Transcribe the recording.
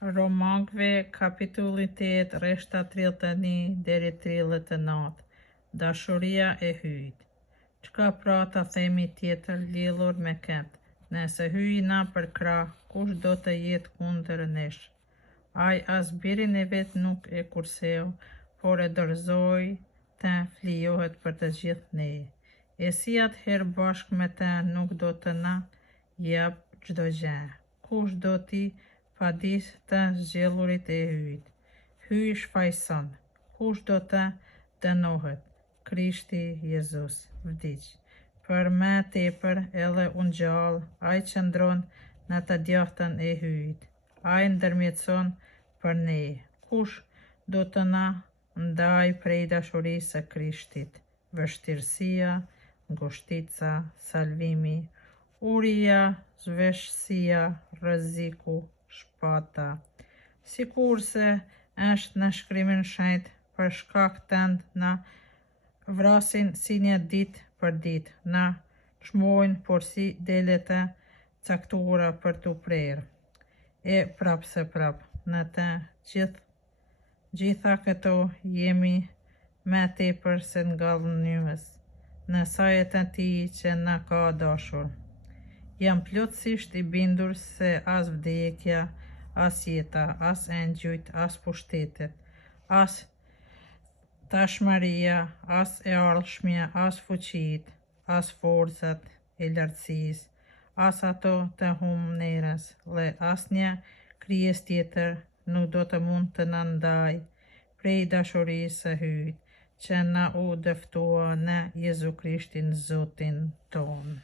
Romakëve kapitulli 8 rreshta 31 deri 39. Dashuria e hyjt. Çka pra ta themi tjetër lidhur me këtë? Nëse hyjna për krah, kush do të jetë kundër nesh? Ai as birin e vet nuk e kurseu, por e dorëzoi të flijohet për të gjithë ne. E si atëherë bashkë me të nuk do të na jap çdo gjë? Kush do t'i padis të zgjellurit e hyjt? Hyj shfaqson. Kush do të dënohet? Krishti Jezus vdiq. Për më tepër edhe u ngjall, ai qëndron në të djathtën e hyjt. Ai ndërmjetson për ne. Kush do të na ndaj prej dashurisë së Krishtit? Vështirësia, ngushtica, salvimi, uria, zhveshësia, rreziku, shpata. Sikurse është në Shkrimin Shenjtë, për shkak tënd na vrasin si një ditë për ditë, na çmojnë por si dele të caktuara për t'u prerë. E prap se prap, në të gjitha këto jemi më tepër se ngallënjues në sajet e tij që na ka dashur. Jam plotësisht i bindur se as vdekja, as jeta, as engjujt, as pushtetet, as tashmëria, as e ardhshmja, as fuqitë, as forcat e lartësisë, as ato të humnerës, dhe asnjë krijesë tjetër nuk do të mund të na ndaj prej dashurisë së hyjt që na u dëftua në Jezu Krishtin Zotin ton.